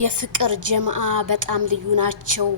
የፍቅር ጀማአ በጣም ልዩ ናቸው።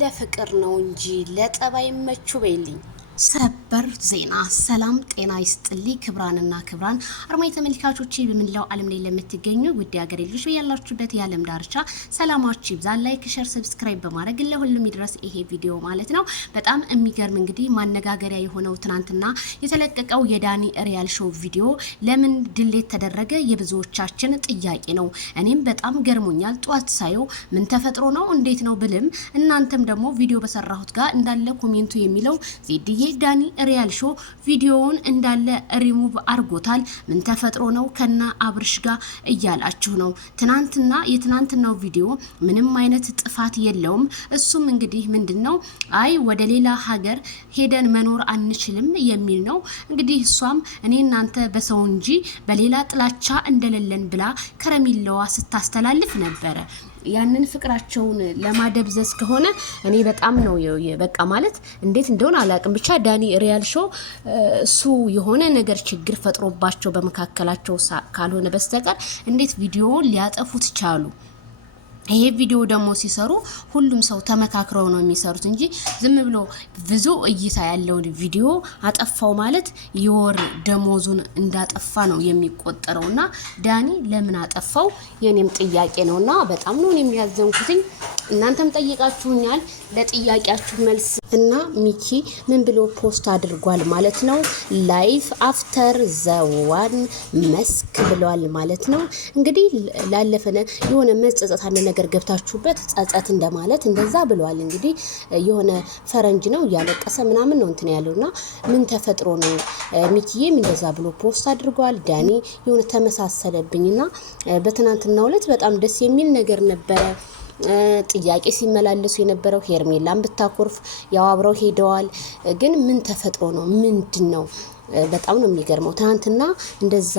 ለፍቅር ነው እንጂ ለጠባይ መቹ በይልኝ። ሰበር ዜና። ሰላም ጤና ይስጥልኝ ክብራንና ክብራን አርማይ ተመልካቾቼ በመላው ዓለም ላይ ለምትገኙ ውድ ሀገሬ ልጆች ያላችሁበት የዓለም ዳርቻ ሰላማችሁ ይብዛ። ላይክ፣ ሼር፣ ሰብስክራይብ በማድረግ ለሁሉም ይድረስ ይሄ ቪዲዮ ማለት ነው። በጣም የሚገርም እንግዲህ ማነጋገሪያ የሆነው ትናንትና የተለቀቀው የዳኒ ሪያል ሾው ቪዲዮ ለምን ድሌት ተደረገ የብዙዎቻችን ጥያቄ ነው። እኔም በጣም ገርሞኛል። ጧት ሳየው ምን ተፈጥሮ ነው እንዴት ነው ብልም እናንተም ደግሞ ቪዲዮ በሰራሁት ጋር እንዳለ ኮሜንቱ የሚለው ዜድዬ ዳኒ ሪያል ሾው ቪዲዮውን እንዳለ ሪሙቭ አርጎታል። ምን ተፈጥሮ ነው ከና አብርሽ ጋር እያላችሁ ነው። ትናንትና የትናንትናው ቪዲዮ ምንም አይነት ጥፋት የለውም። እሱም እንግዲህ ምንድነው አይ ወደ ሌላ ሀገር ሄደን መኖር አንችልም የሚል ነው። እንግዲህ እሷም እኔ እናንተ በሰው እንጂ በሌላ ጥላቻ እንደሌለን ብላ ከረሚላዋ ስታስተላልፍ ነበረ። ያንን ፍቅራቸውን ለማደብዘዝ ከሆነ እኔ በጣም ነው በቃ ማለት እንዴት እንደሆነ አላቅም። ብቻ ዳኒ ሪያል ሾው እሱ የሆነ ነገር ችግር ፈጥሮባቸው በመካከላቸው ካልሆነ በስተቀር እንዴት ቪዲዮውን ሊያጠፉት ቻሉ? ይሄ ቪዲዮ ደግሞ ሲሰሩ ሁሉም ሰው ተመካክረው ነው የሚሰሩት እንጂ ዝም ብሎ ብዙ እይታ ያለውን ቪዲዮ አጠፋው ማለት የወር ደሞዙን እንዳጠፋ ነው የሚቆጠረውና ዳኒ ለምን አጠፋው የኔም ጥያቄ ነውና በጣም ነው የሚያዘንኩት። እናንተም ጠይቃችሁኛል። ለጥያቄያችሁ መልስ እና ሚኪ ምን ብሎ ፖስት አድርጓል ማለት ነው። ላይፍ አፍተር ዘዋን መስክ ብሏል ማለት ነው። እንግዲህ ላለፈነ የሆነ መጸጸት አንድ ነገር ገብታችሁበት ጸጸት እንደማለት እንደዛ ብሏል። እንግዲህ የሆነ ፈረንጅ ነው ያለቀሰ ምናምን ነው እንትን ያለውና ምን ተፈጥሮ ነው ሚኪዬም እንደዛ ብሎ ፖስት አድርጓል። ዳኒ የሆነ ተመሳሰለብኝና በትናንትናው ዕለት በጣም ደስ የሚል ነገር ነበረ። ጥያቄ ሲመላለሱ የነበረው ሄርሜላን ብታኮርፍ ያው አብረው ሄደዋል። ግን ምን ተፈጥሮ ነው ምንድነው? በጣም ነው የሚገርመው። ትናንትና እንደዛ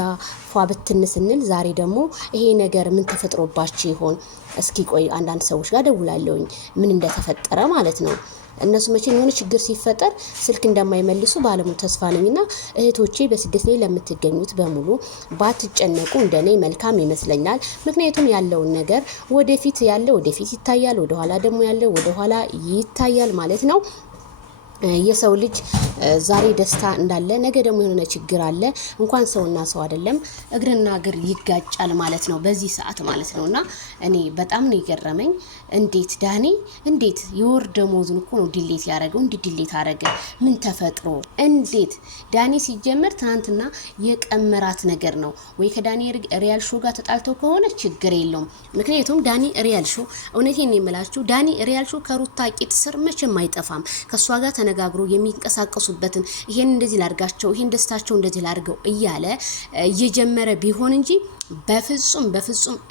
ፏ ብትን ስንል ዛሬ ደግሞ ይሄ ነገር ምን ተፈጥሮባችሁ ይሆን? እስኪ ቆይ አንዳንድ ሰዎች ጋር ደውላለሁኝ ምን እንደተፈጠረ ማለት ነው። እነሱ መቼም የሆነ ችግር ሲፈጠር ስልክ እንደማይመልሱ ባለሙሉ ተስፋ ነኝና እህቶቼ በስደት ላይ ለምትገኙት በሙሉ ባትጨነቁ እንደኔ መልካም ይመስለኛል። ምክንያቱም ያለውን ነገር ወደፊት ያለ ወደፊት ይታያል፣ ወደ ኋላ ደግሞ ያለ ወደ ኋላ ይታያል ማለት ነው። የሰው ልጅ ዛሬ ደስታ እንዳለ ነገ ደግሞ የሆነ ችግር አለ። እንኳን ሰውና ሰው አይደለም እግርና እግር ይጋጫል ማለት ነው በዚህ ሰዓት ማለት ነውና እኔ በጣም ነው የገረመኝ። እንዴት ዳኒ እንዴት የወር ደሞዙን እኮ ነው ዲሌት ያደረገው? እንዴት ዲሌት አደረገ? ምን ተፈጥሮ? እንዴት ዳኒ ሲጀመር ትናንትና የቀመራት ነገር ነው ወይ? ከዳኒ ሪያል ሾው ጋር ተጣልተው ከሆነ ችግር የለውም። ምክንያቱም ዳኒ ሪያል ሾው እውነቴን የምላችሁ ዳኒ ሪያል ሾው ከሩታ ቂጥ ስር መቼም አይጠፋም። ከሷ ጋር ተነጋግሮ የሚንቀሳቀሱበትን ይሄን እንደዚህ ላርጋቸው ይሄን ደስታቸው እንደዚህ ላርገው እያለ እየጀመረ ቢሆን እንጂ በፍጹም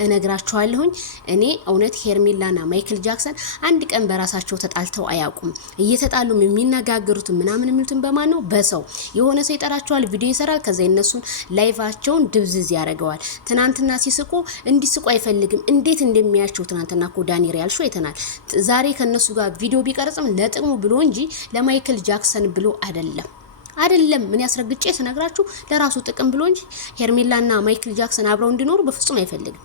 እነግራቸዋለሁኝ። እኔ እውነት ሄርሜላና ማይክል ጃክሰን አንድ ቀን በራሳቸው ተጣልተው አያውቁም። እየተጣሉም የሚነጋገሩት ምናምን የሚሉትን በማን ነው? በሰው የሆነ ሰው ይጠራቸዋል፣ ቪዲዮ ይሰራል፣ ከዛ እነሱን ላይቫቸውን ድብዝዝ ያደርገዋል። ትናንትና ሲስቁ እንዲስቁ አይፈልግም። እንዴት እንደሚያቸው ትናንትና እኮ ዳኒ ሪያል ሾው አይተናል። ዛሬ ከነሱ ጋር ቪዲዮ ቢቀርጽም ለጥቅሙ ብሎ እንጂ ለማይክል ጃክሰን ብሎ አይደለም። ምን ያስረግጬ ስነግራችሁ ለራሱ ጥቅም ብሎ እንጂ ሄርሜላና ማይክል ጃክሰን አብረው እንዲኖሩ በፍጹም አይፈልግም።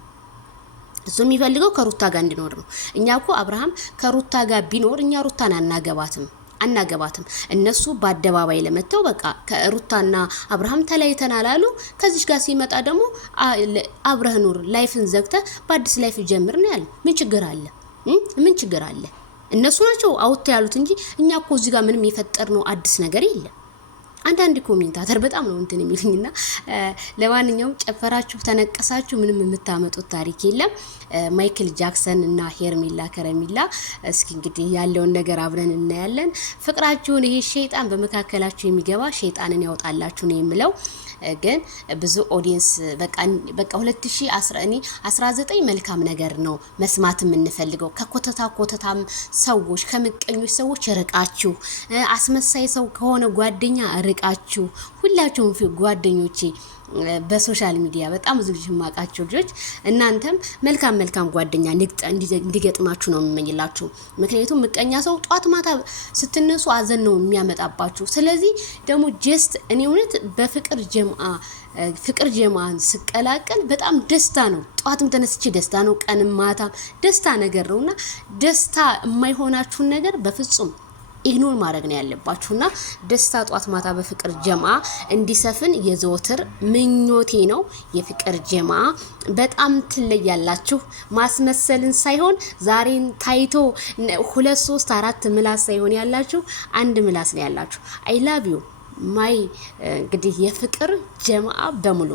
እሱ የሚፈልገው ከሩታ ጋር እንዲኖር ነው። እኛ እኮ አብርሃም ከሩታ ጋር ቢኖር እኛ ሩታን አናገባትም። እነሱ በአደባባይ ለመተው በቃ ከሩታና አብርሃም ተለያይተናል አሉ። ከዚህ ጋር ሲመጣ ደግሞ አብረህ ኑር፣ ላይፍን ዘግተ በአዲስ ላይፍ ጀምር ነው ያለ። ምን ችግር አለ? እነሱ ናቸው አውጥተው ያሉት እንጂ እኛ እኮ እዚህ ጋር ምንም የፈጠርነው አዲስ ነገር የለም። አንዳንድ ኮሜንታተር በጣም ነው እንትን የሚሉኝና ለማንኛውም ጨፈራችሁ ተነቀሳችሁ ምንም የምታመጡት ታሪክ የለም። ማይክል ጃክሰን እና ሄርሜላ ከረሚላ እስኪ እንግዲህ ያለውን ነገር አብረን እናያለን። ፍቅራችሁን ይሄ ሸይጣን በመካከላችሁ የሚገባ ሸይጣንን ያወጣላችሁ ነው የምለው። ግን ብዙ ኦዲየንስ በቃ 2019 መልካም ነገር ነው መስማት የምንፈልገው። ከኮተታም ሰዎች ከምቀኞች ሰዎች ርቃችሁ፣ አስመሳይ ሰው ከሆነ ጓደኛ ርቃችሁ፣ ሁላችሁም ጓደኞቼ በሶሻል ሚዲያ በጣም ብዙ ልጅ ማቃቸው ልጆች እናንተም መልካም ጓደኛ እንዲገጥማችሁ ነው የምመኝላችሁ። ምክንያቱም ምቀኛ ሰው ጧት ማታ ስትነሱ አዘን ነው የሚያመጣባችሁ። ስለዚህ ደግሞ ጀስት እኔ እውነት ፍቅር ጀማን ስቀላቀል በጣም ደስታ ነው። ጧትም ተነስቼ ደስታ ነው፣ ቀንም ማታም ደስታ ነገር ነውና ደስታ የማይሆናችሁን ነገር በፍጹም ኢግኖር ማድረግ ነው ያለባችሁና ደስታ ጧት ማታ በፍቅር ጀማ እንዲሰፍን የዘወትር ምኞቴ ነው። የፍቅር ጀማ በጣም ትለያላችሁ። ማስመሰልን ሳይሆን ዛሬን ታይቶ 2 3 4 ምላስ ሳይሆን ያላችሁ አንድ ምላስ ነው ያላችሁ። አይ ላቭ ዩ ማይ እንግዲህ የፍቅር ጀማ በሙሉ